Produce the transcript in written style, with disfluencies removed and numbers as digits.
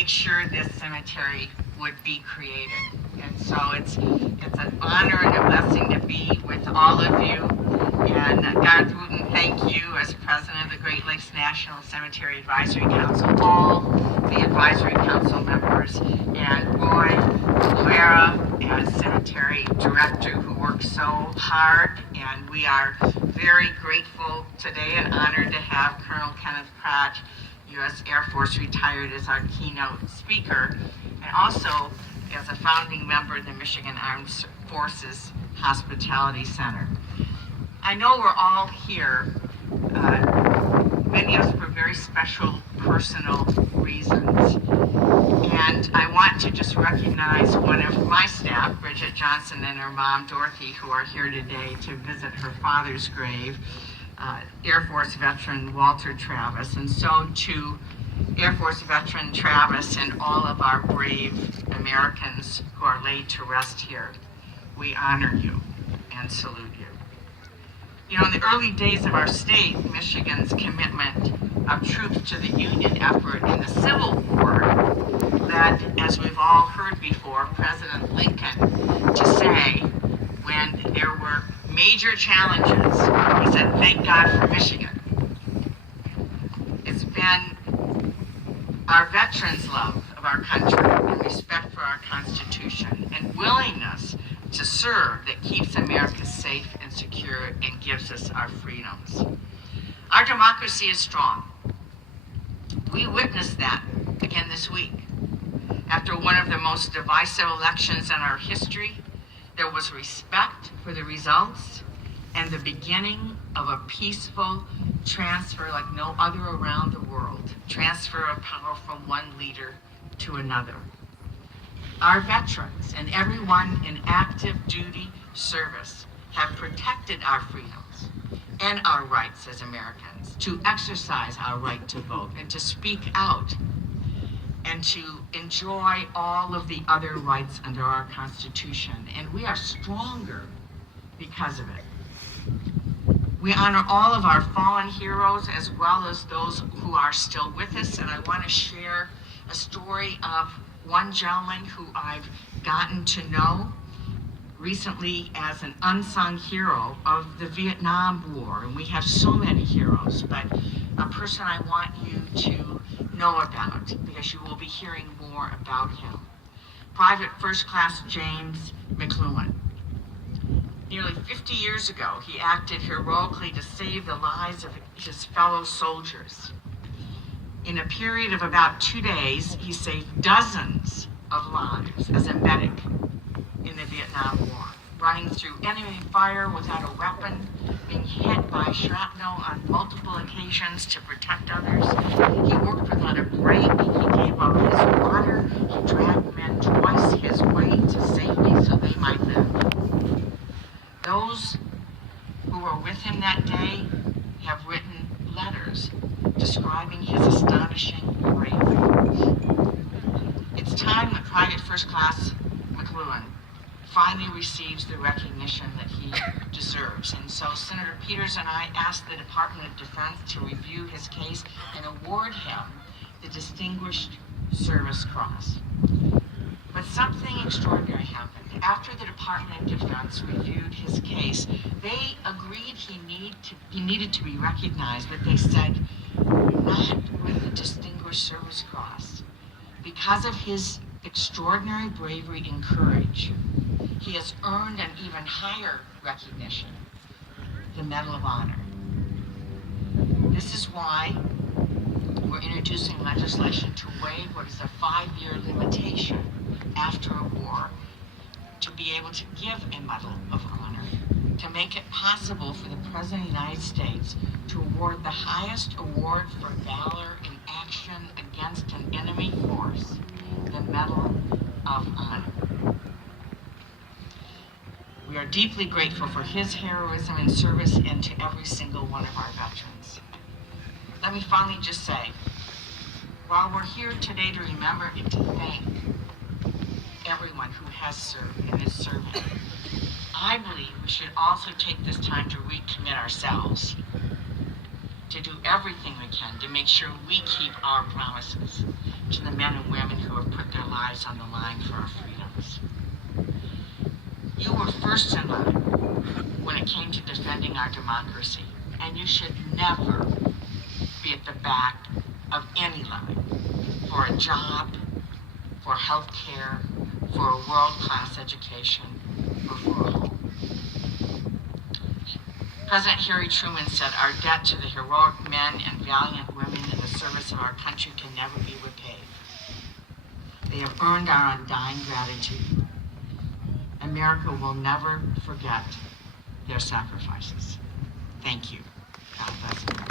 make sure this cemetery would be created. And so it's an honor and a blessing to be with all of you. And Garth Wooten, thank you as president of the Great Lakes National Cemetery Advisory Council, all the advisory council members, and Roy Rivera as cemetery director who works so hard. And we are very grateful today and honored to have Colonel Kenneth Pratt, U.S. Air Force retired, as our keynote speaker, and also as a founding member of the Michigan Armed Forces Hospitality Center. I know we're all here, many of us for very special personal reasons. And I want to just recognize one of my staff, Bridget Johnson, and her mom, Dorothy, who are here today to visit her father's grave, Air Force veteran Walter Travis. And so to Air Force veteran Travis and all of our brave Americans who are laid to rest here, we honor you and salute you. You know, in the early days of our state, Michigan's commitment of troops to the Union effort in the Civil War led, as we've all heard before, President Lincoln to say, when there were major challenges, he said, "Thank God for Michigan." It's been our veterans' love of our country and respect for our Constitution and willingness to serve that keeps America safe and secure and gives us our freedoms. Our democracy is strong. We witnessed that again this week. After one of the most divisive elections in our history, there was respect for the results and the beginning of a peaceful transfer like no other around the world, transfer of power from one leader to another. Our veterans and everyone in active duty service have protected our freedoms and our rights as Americans to exercise our right to vote and to speak out and to enjoy all of the other rights under our Constitution. And we are stronger because of it. We honor all of our fallen heroes as well as those who are still with us. And I want to share a story of one gentleman who I've gotten to know recently as an unsung hero of the Vietnam War. And we have so many heroes, but a person I want you to know about because you will be hearing more about him. Private First Class James McLuhan. Nearly 50 years ago, he acted heroically to save the lives of his fellow soldiers. In a period of about 2 days, he saved dozens of lives as a medic in the Vietnam War, running through enemy fire without a weapon, being hit by shrapnel on multiple occasions to protect others. He worked without a break. He gave up his water. He dragged men twice his weight to safety so they might live. Those who were with him that day have written letters describing his astonishing bravery. It's time that Private First Class McLuhan finally receives the recognition that he deserves. And so Senator Peters and I asked the Department of Defense to review his case and award him the Distinguished Service Cross. But something extraordinary happened. After the Department of Defense reviewed his case, they agreed he needed to be recognized, but they said, not with the Distinguished Service Cross. Because of his extraordinary bravery and courage, he has earned an even higher recognition, the Medal of Honor. This is why we're introducing legislation to waive what is a 5-year limitation after a war to be able to give a Medal of Honor, to make it possible for the President of the United States to award the highest award for valor in action against an enemy force, the Medal of Honor. We are deeply grateful for his heroism and service and to every single one of our veterans. Let me finally just say, while we're here today to remember and to thank everyone who has served and is serving, I believe we should also take this time to recommit ourselves to do everything we can to make sure we keep our promises to the men and women who have put their lives on the line for our freedoms. You were first in line when it came to defending our democracy, and you should never be at the back of any line for a job, for health care, for a world-class education, or for a home. President Harry Truman said, "Our debt to the heroic men and valiant women in the service of our country can never be repaid. They have earned our undying gratitude. America will never forget their sacrifices." Thank you. God bless you.